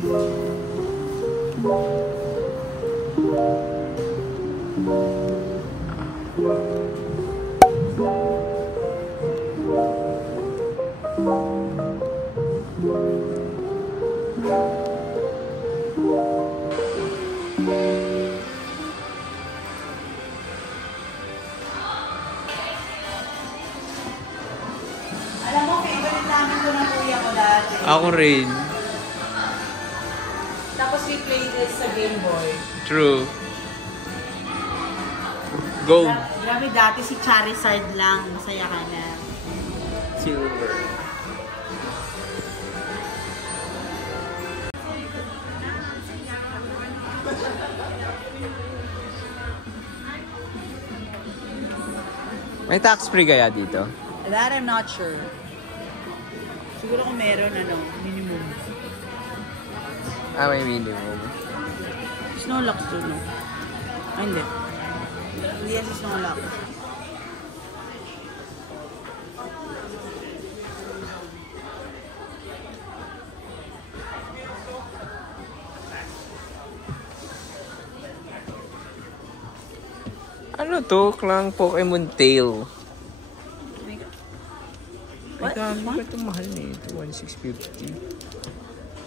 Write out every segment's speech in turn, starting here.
Alam mo, favorite namin ito ng kuya ko dati. Ako rin. Tapos we played it sa Game Boy. True. Go. Grabe dati si Charizard lang. Masaya ka na. Silver. May tax free kaya dito? That I'm not sure. Siguro kung meron, minimum. Ah, may minimum. Snorlax to, no? Ah, hindi. Hindi yan si Snorlax. Ano to? Klang Pokemon Tail. What? Ay, dami ba ito mahal nito? 1,650.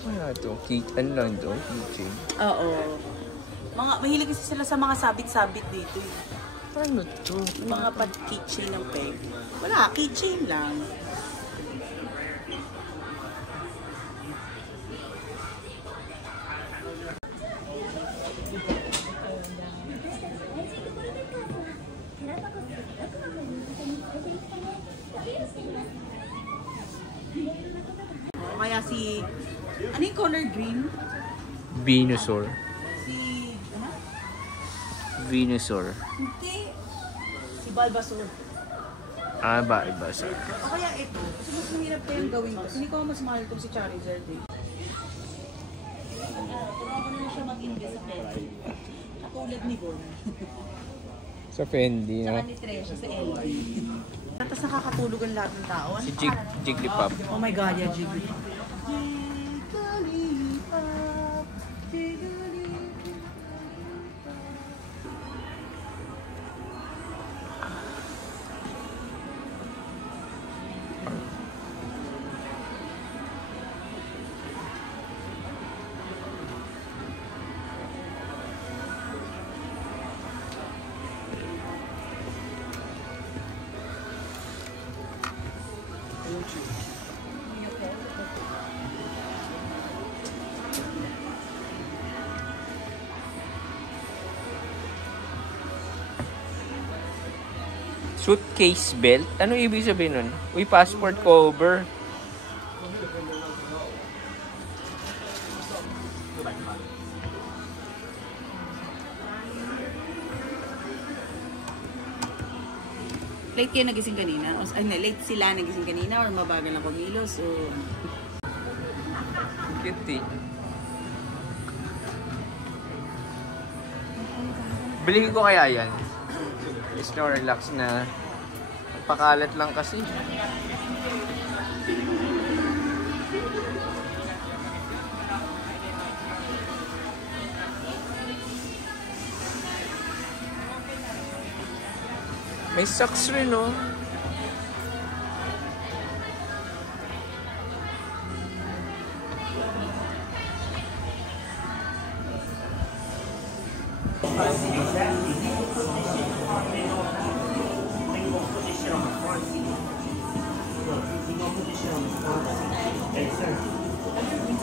Ano to? Ano lang to? Keychain. Oo. Mahilig kasi sila sa mga sabit-sabit dito. Ano to? Mga keychain ng peg. Wala, keychain lang. Kaya si... Ano yung color green? Venusaur. Si... Ano? Venusaur. Hindi. Si Bulbasaur. Ah, ba? Iba sa... O kaya ito. Kasi mas mahirap kayang gawin to. Hindi ko mas mahal itong si Charizard eh. Tumawa na siya mag-invest sa pera. Katulad ni Bon. Sa Fendi, Tsaka no? ni Tresha sa LG. Tapos nakakatulog ang lahat ng tao. Si Jigglypuff. Oh my God, yeah, Jigglypuff. Jigglypuff, Jigglypuff. Suitcase belt? Ano ibig sabihin nun? Uy, passport cover. Late kayo nagising kanina? O, late sila nagising kanina or mabagal ang kumilos? O... Cute eh. Bilhin ko kaya yan. Snorlax na pakalat lang kasi. May socks rin, oh.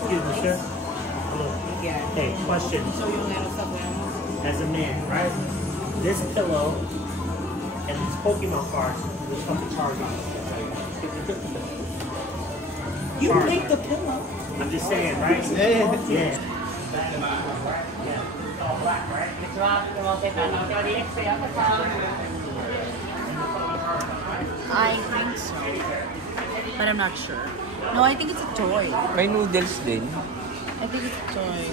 Excuse me, sir. Hello. Yeah. Hey, question. So yung meron sa buhay mo? As a man, right? This pillow and these Pokemon cards was from the Target. You make the pillow. I'm just saying, right? Yeah. I think so. But I'm not sure. No, I think it's a toy. May noodles din. I think it's a toy.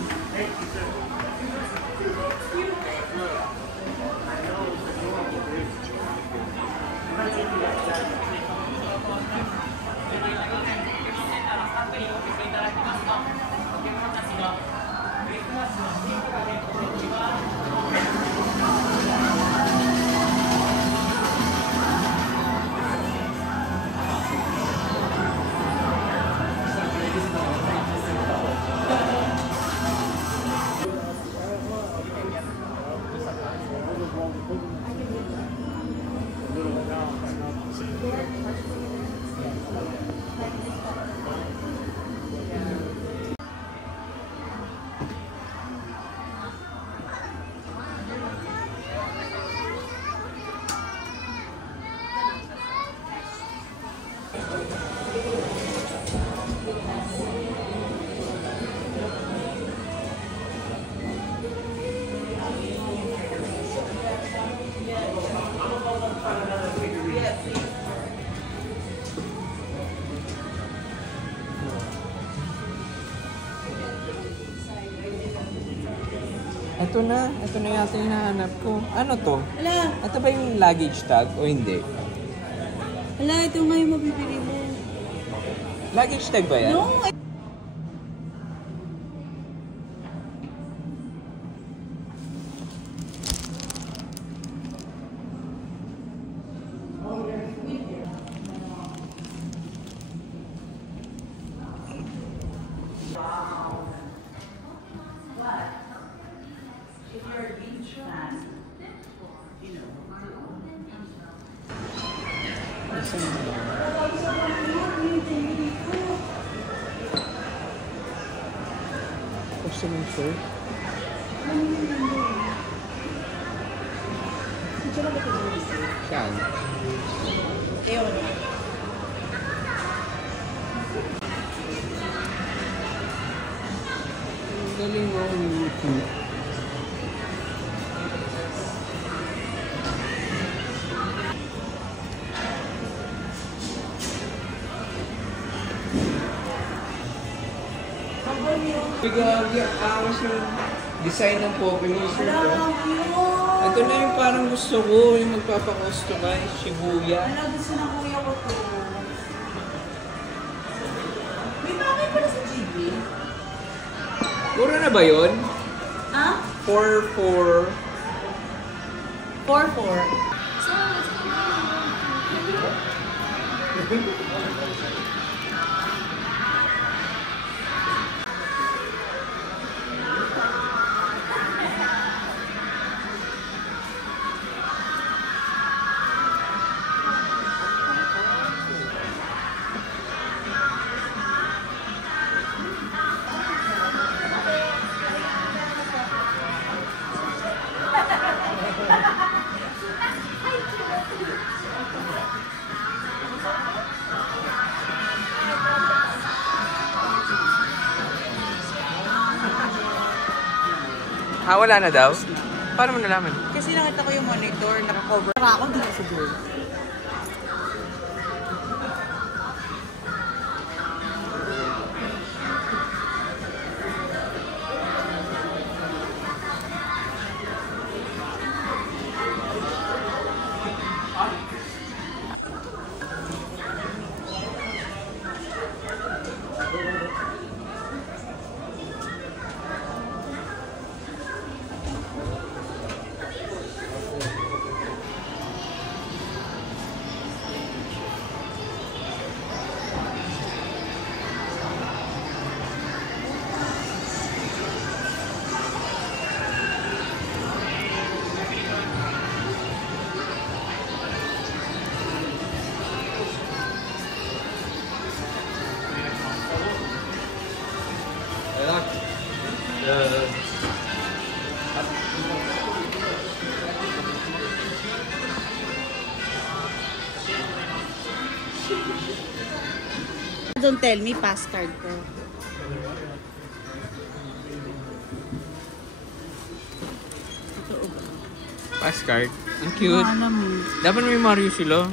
Ito na yata yung hinahanap ko. Ano to? Ala, Ito ba yung luggage tag o hindi? ito nga yung mabibili mo. Luggage tag ba yan? No, Customer shirt? Saan? Ayun. Galing mo yung YouTube. Bigagi, angas yung design ng Pokemon suit. Ito na yung parang gusto ko, yung magpapakustomize, Shibuya. Gusto na kuya ko to. May bagay pala sa GB. Mura na ba yun? Ha? 4-4. 4-4. Wala na daw? Paano mo nalaman? Kasi nakita ko yung monitor, naka-cover. Para ako dito sa door. Don't tell me, pass card ko. Totoo ba? Pass card. Ang cute. Alam mo. Dapat may Mario sila.